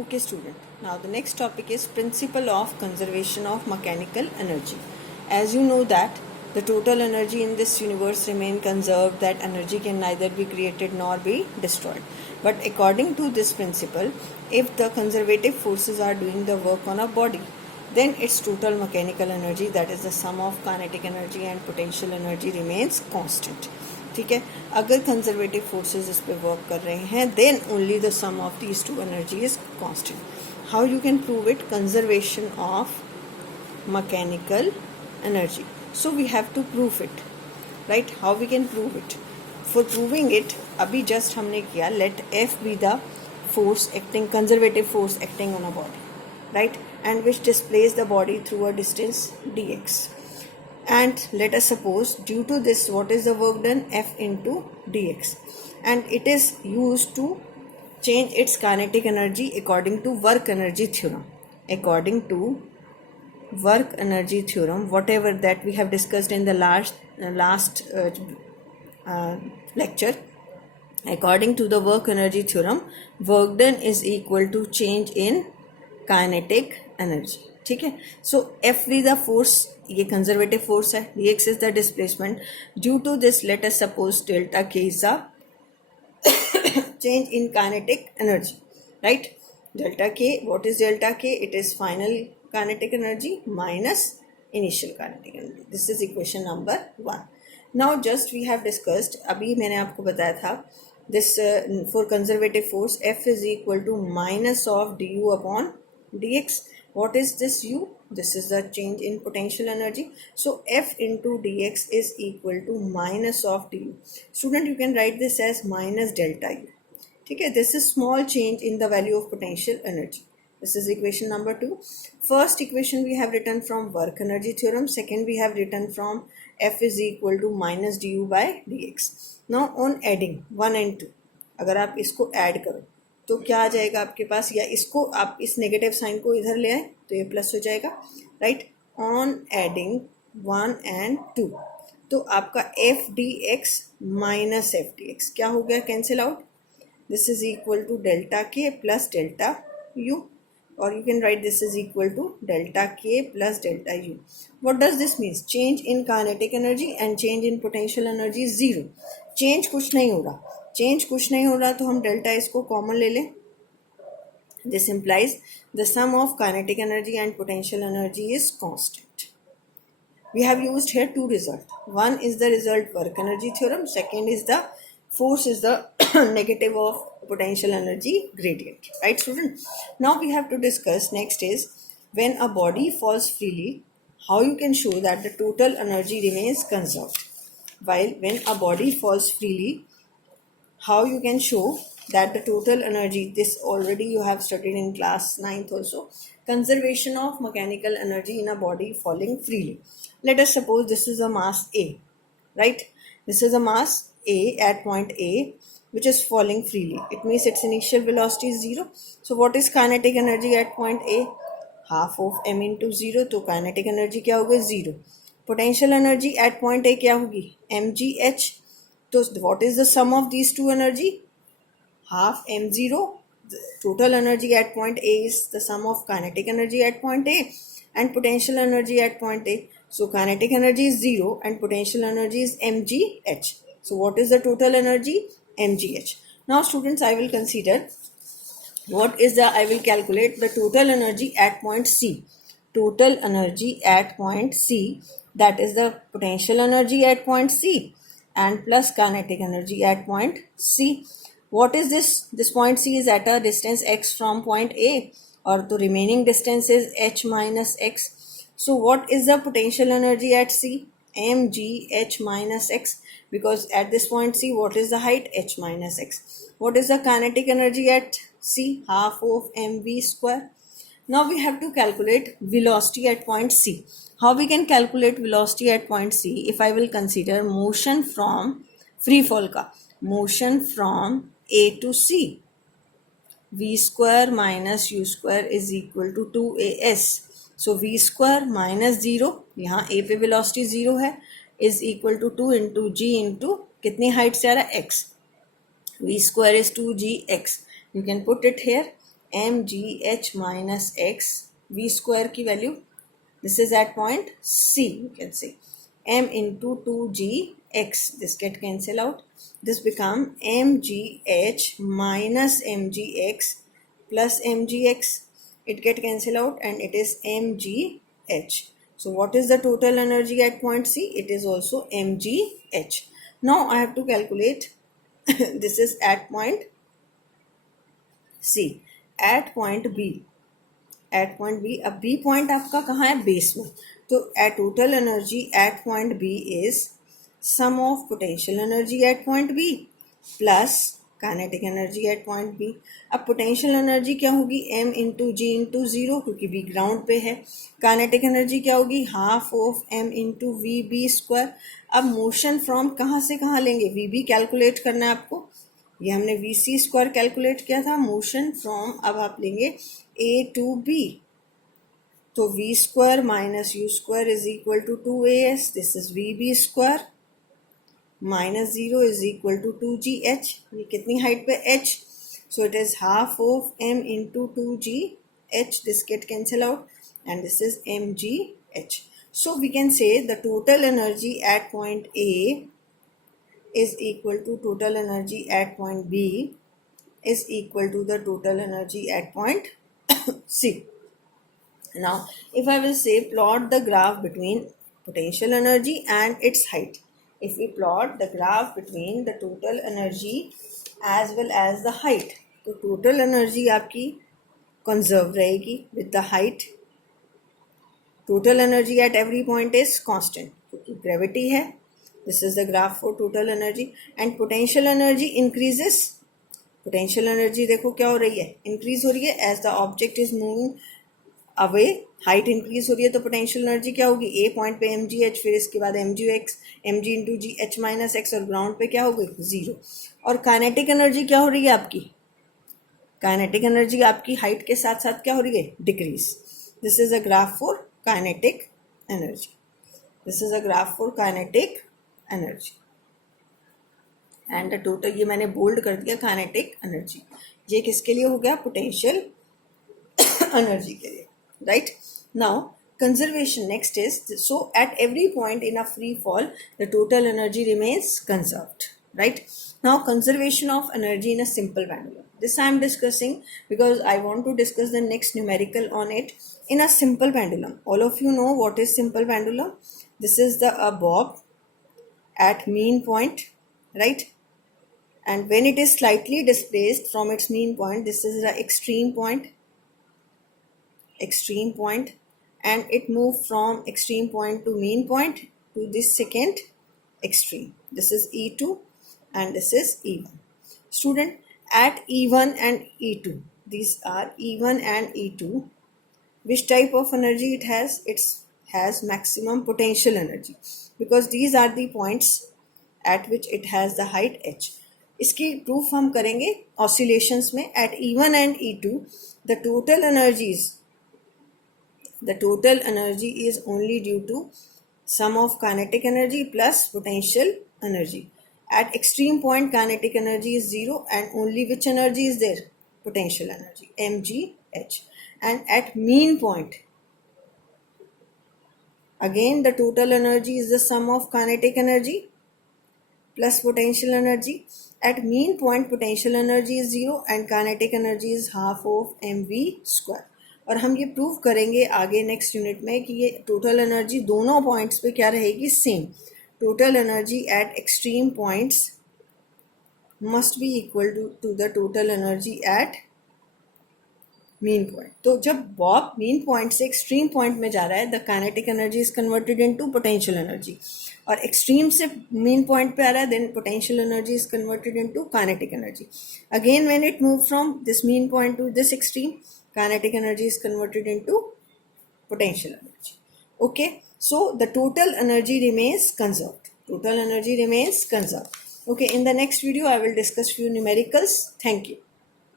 Okay student, now the next topic is principle of conservation of mechanical energy. As you know that the total energy in this universe remain conserved, that energy can neither be created nor be destroyed. But according to this principle, if the conservative forces are doing the work on a body, then its total mechanical energy, that is the sum of kinetic energy and potential energy, remains constant. ठीक है, अगर conservative forces इस पे work कर रहे हैं then only the sum of these two energy is constant. How you can prove it? Conservation of mechanical energy. So we have to prove it, right? How we can prove it? For proving it अभी just हमने किया, let F B the force acting, conservative force acting on a body, right, and which displays the body through a distance dx. And let us suppose due to this, what is the work done? F into dx, and it is used to change its kinetic energy according to work energy theorem. According to work energy theorem, whatever that we have discussed in the last lecture, according to the work energy theorem, work done is equal to change in kinetic energy. ठीक है, so F B the force, ये conservative force है, D X is the displacement. Due to this let us suppose delta K is the change in kinetic energy, right? Delta K, what is delta K? It is final kinetic energy minus initial kinetic energy. This is equation number 1. Now just we have discussed, अभी मैंने आपको बताया था, this for conservative force F is equal to minus of du upon dx. What is this u? This is the change in potential energy. So F into dx is equal to minus of du. Student, you can write this as minus delta u. ठीक है, this is small change in the value of potential energy. This is equation number 2. First equation we have written from work energy theorem. Second we have written from F is equal to minus du by dx. Now on adding 1 and 2, अगर आप इसको add करो तो क्या आ जाएगा आपके पास, या इसको आप इस नेगेटिव साइन को इधर ले आए तो ये प्लस हो जाएगा, राइट? ऑन एडिंग 1 and 2 तो आपका F D X minus F D X क्या हो गया? Cancel out. This is equal to delta K plus delta U, or you can write this is equal to delta k plus delta u. What does this mean? Change in kinetic energy and change in potential energy is zero. Change कुछ नहीं हो रहा, change कुछ नहीं हो रहा तो हम डेल्टा इसको कॉमन ले लें. This implies the sum of kinetic energy and potential energy is constant. We have used here two results. One is the result work energy theorem. Second is the force is the negative of potential energy gradient, right student? Now we have to discuss next is when a body falls freely, how you can show that the total energy remains conserved. While when a body falls freely, how you can show that the total energy, this already you have studied in class 9th also, conservation of mechanical energy in a body falling freely. Let us suppose this is a mass A, right? This is a mass A at point A which is falling freely. It means its initial velocity is 0. So what is kinetic energy at point A? Half of m into 0. तो kinetic energy क्या होगी? 0. Potential energy at point A क्या होगी? mgh. तो what is the sum of these two energy? Half m0. The total energy at point A is the sum of kinetic energy at point A and potential energy at point A. So kinetic energy is 0 and potential energy is mgh. So what is the total energy? mgh. Now students, I will consider I will calculate the total energy at point C. Total energy at point C, that is the potential energy at point C and plus kinetic energy at point C. What is this? This point C is at a distance x from point A, or the remaining distance is h minus x. So what is the potential energy at C? mgh minus x, because at this point C, what is the height? h minus x. What is the kinetic energy at C? Half of mv square. Now we have to calculate velocity at point C. How we can calculate velocity at point C? If I will consider motion from free fall ka, motion from A to C, v square minus u square is equal to 2as. So v square minus 0, यहाँ A पे velocity 0 है, is equal to 2 into g into कितनी height से आ रहा है? X. V square is 2gx. You can put it here. mgh minus x v square की value. This is at point C. You can say m into 2gx. This get cancel out. This become mgh minus mgx plus mgx. It get cancel out and it is mgh. So what is the total energy at point C? It is also mgh. Now I have to calculate this is at point C. At point B. At point B. अब B point आपका कहाँ है? Base में. तो at total energy at point B is sum of potential energy at point B plus kinetic energy at point B. अब potential energy क्या होगी? M into g into zero, क्योंकि बी ग्राउंड पे है. काइनेटिक एनर्जी क्या होगी? Half of m into v B square. अब motion from कहाँ से कहाँ लेंगे? वी बी कैलकुलेट करना है आपको. ये हमने वी सी स्क्वायर कैलकुलेट किया था. मोशन फ्रॉम अब आप लेंगे ए टू बी. तो v square minus u square is equal to 2as. This is v B square minus 0 is equal to 2gh. ये कितनी हाइट पे? h. So it is half of m into 2gh. This get cancel out and this is mgh. So we can say the total energy at point A is equal to total energy at point B is equal to the total energy at point C. Now, if I will say plot the graph between potential energy and its height. If we plot the graph between the total energy as well as the height, तो total energy आपकी conserve रहेगी with the height. Total energy at every point is constant क्योंकि gravity है. This is the graph for total energy and potential energy increases. Potential energy देखो क्या हो रही है? Increase हो रही है as the object is moving away. Height increase हो रही है तो potential energy क्या होगी? A point पे mgh, फिर इसके बाद mgx, mg into gh minus x और ground पे क्या होगी? 0. और kinetic energy क्या हो रही है आपकी? Kinetic energy आपकी height के साथ साथ क्या हो रही है? Decrease. This is a graph for kinetic energy. This is a graph for kinetic energy and the total. ये मैंने बोल्ड कर दिया काइनेटिक एनर्जी. ये किसके लिए हो गया? पोटेंशियल एनर्जी के लिए. Right. Now conservation next is, so at every point in a free fall the total energy remains conserved. Right. Now conservation of energy in a simple pendulum. This I am discussing because I want to discuss the next numerical on it in a simple pendulum. All of you know what is simple pendulum. This is the bob at mean point, right? And when it is slightly displaced from its mean point, this is the extreme point, and it moved from extreme point to mean point to this second extreme. This is E2 and this is E1. Student, at E1 and E2, these are E1 and E2, which type of energy it has? It has maximum potential energy because these are the points at which it has the height h. इसकी proof हम करेंगे oscillations में. At E1 and E2 the total energy is only due to sum of kinetic energy plus potential energy. At extreme point kinetic energy is 0 and only which energy is there? Potential energy, mgh. And at mean point again the total energy is the sum of kinetic energy plus potential energy. At mean point potential energy is 0 and kinetic energy is half of mv square. और हम ये prove करेंगे आगे next unit में कि ये total energy दोनों points पे क्या रहेगी? Same. Total energy at extreme points must be equal to the total energy at mean point. तो जब बॉब मीन पॉइंट से एक्सट्रीम पॉइंट में जा रहा है, the kinetic energy is converted into potential energy. और एक्सट्रीम से मीन पॉइंट पे आ रहा है, then potential energy is converted into kinetic energy. Again when it move from this mean point to this extreme, kinetic energy is converted into potential energy. Okay, so the total energy remains conserved. Okay, in the next video I will discuss few numericals. Thank you.